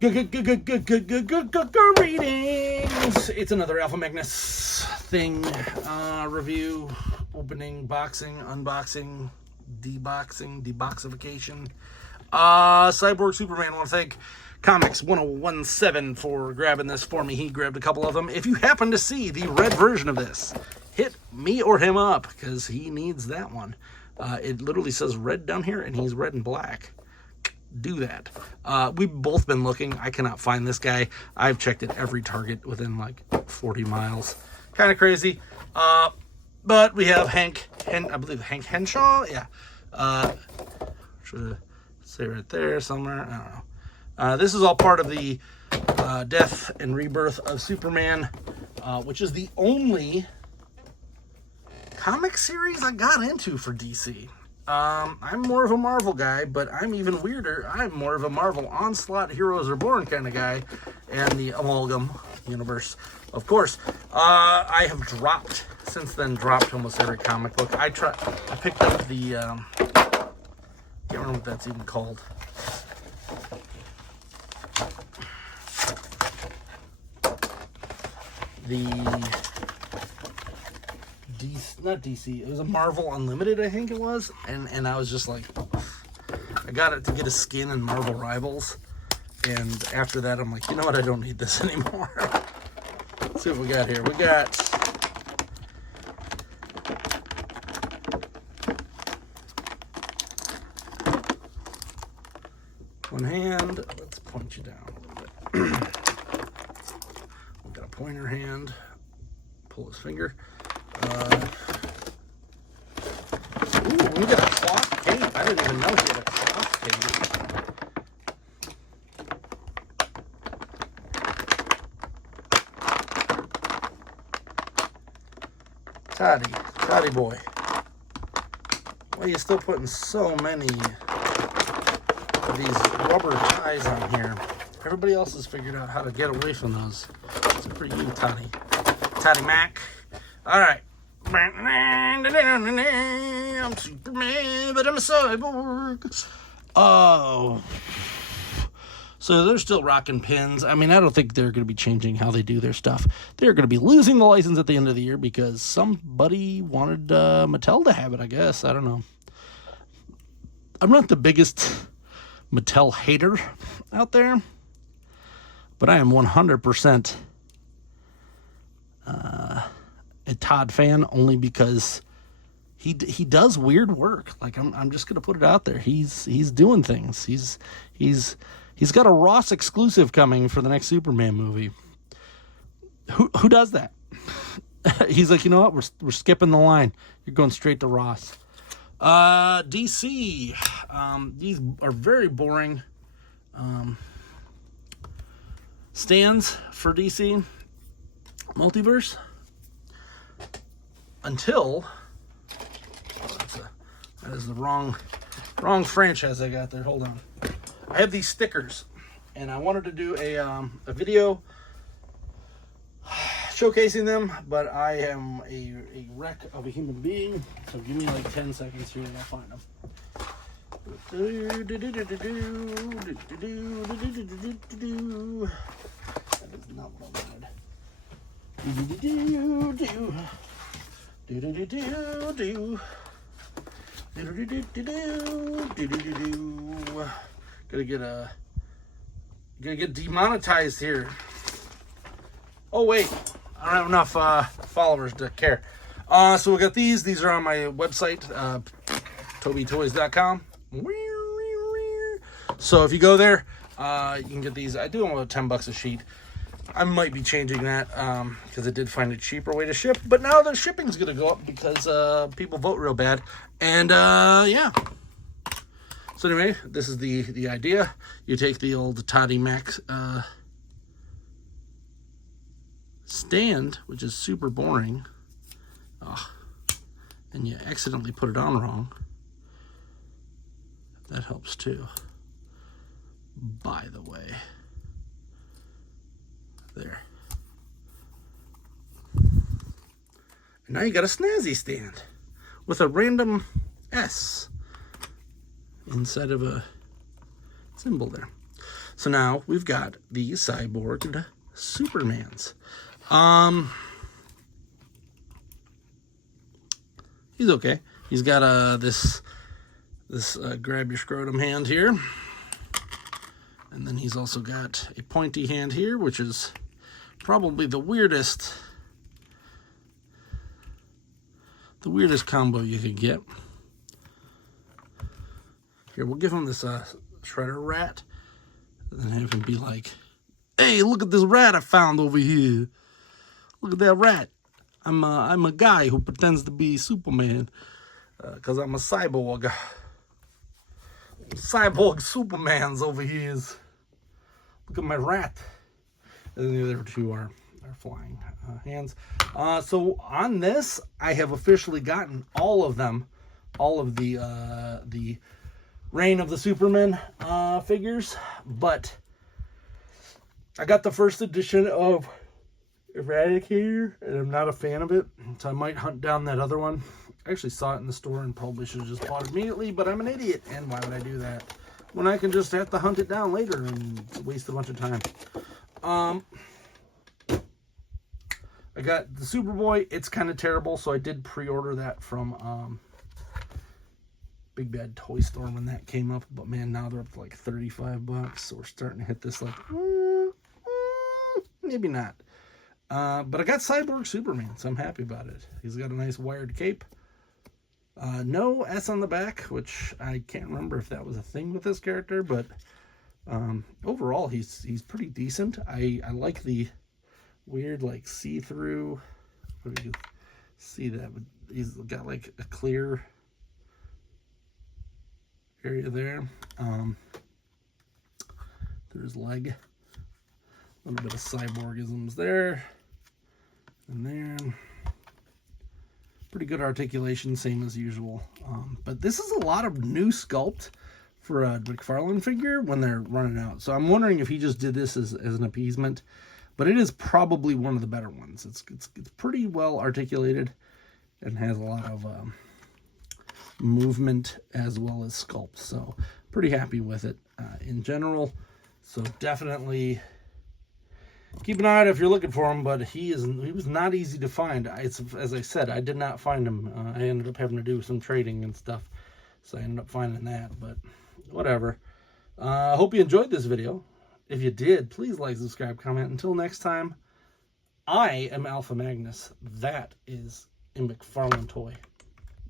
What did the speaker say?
Greetings. It's another Alpha Magnus thing. Review, opening, boxing, unboxing, deboxification. Cyborg, Superman. I want to thank Comics 1017 for grabbing this for me. He grabbed a couple of them. If you happen to see the red version of this, hit me or him up because he needs that one. It literally says red down here and he's red and black. Do that. We've both been looking. I cannot find this guy. I've checked at every Target within like 40 miles. Kind of crazy. But we have I believe Hank Henshaw. Yeah. Should say right there somewhere. I don't know. This is all part of the death and rebirth of Superman, which is the only comic series I got into for DC. I'm more of a Marvel guy, but I'm even weirder. I'm more of a Marvel Onslaught Heroes Are Born kind of guy, and the Amalgam universe, of course. I have since then dropped almost every comic book. I picked up the, can't remember what that's even called. Not DC, it was a Marvel Unlimited, I think it was, and I was just like, I got it to get a skin in Marvel Rivals, and after that I'm like, you know what, I don't need this anymore. Let's see what we got here. We got one hand. Let's point you down a little bit. We got a pointer hand. Pull his finger. Ooh, we got a cloth cape. I didn't even know he had a cloth cape. Toddy boy. Why are you still putting so many of these rubber ties on here? Everybody else has figured out how to get away from those. Except for you, Toddy Mac. All right. I'm Superman, but I'm a cyborg. Oh. So they're still rocking pins. I mean, I don't think they're going to be changing how they do their stuff. They're going to be losing the license at the end of the year because somebody wanted Mattel to have it, I guess. I don't know. I'm not the biggest Mattel hater out there, but I am 100% a Todd fan, only because he does weird work. Like I'm just gonna put it out there. He's doing things. He's got a Ross exclusive coming for the next Superman movie. Who does that? He's like, you know what? We're skipping the line. You're going straight to Ross. DC. These are very boring stands for DC Multiverse. Until that is the wrong franchise I got there. Hold on. I have these stickers, and I wanted to do a video showcasing them, but I am a wreck of a human being. So give me like 10 seconds here, and I'll find them. That is not what I wanted. Gotta get demonetized here. Oh wait, I don't have enough followers to care. So we got these. These are on my website, tobytoys.com. So if you go there, you can get these. I do them about $10 a sheet. I might be changing that because I did find a cheaper way to ship. But now the shipping's going to go up because people vote real bad. And, yeah. So anyway, this is the idea. You take the old Toddy Mac stand, which is super boring, and you accidentally put it on wrong. That helps too, by the way. There. And now you got a snazzy stand with a random S inside of a symbol there. So now we've got the Cyborg Supermans. He's okay. He's got this grab your scrotum hand here. And then he's also got a pointy hand here, which is probably the weirdest combo you could get. Here, we'll give him this shredder rat, and then have him be like, "Hey, look at this rat I found over here. Look at that rat. I'm a guy who pretends to be Superman, because I'm a cyborg. Cyborg Superman's over here. Look at my rat." And then the other two are flying hands. So on this, I have officially gotten all of them, all of the Reign of the Supermen figures, but I got the first edition of Eradicator, and I'm not a fan of it, so I might hunt down that other one. I actually saw it in the store and probably should have just bought it immediately, but I'm an idiot, and why would I do that when I can just have to hunt it down later and waste a bunch of time? I got the Superboy. It's kind of terrible, so I did pre-order that from Big Bad Toy Store when that came up, but man, now they're up to like $35, so we're starting to hit this like, maybe not. But I got Cyborg Superman, so I'm happy about it. He's got a nice wired cape. No S on the back, which I can't remember if that was a thing with this character, but overall he's pretty decent. I like the weird like see-through. You can see that, but he's got like a clear area there. Through his leg, a little bit of cyborgisms there and there. Pretty good articulation, same as usual. But this is a lot of new sculpt for a McFarlane figure when they're running out. So I'm wondering if he just did this as an appeasement. But it is probably one of the better ones. It's pretty well articulated and has a lot of movement as well as sculpt. So pretty happy with it in general. So definitely keep an eye out if you're looking for him, but he was not easy to find. As I said, I did not find him. I ended up having to do some trading and stuff, so I ended up finding that, but whatever. I hope you enjoyed this video. If you did, please like, subscribe, comment. Until next time, I am Alpha Magnus. That is a McFarlane toy.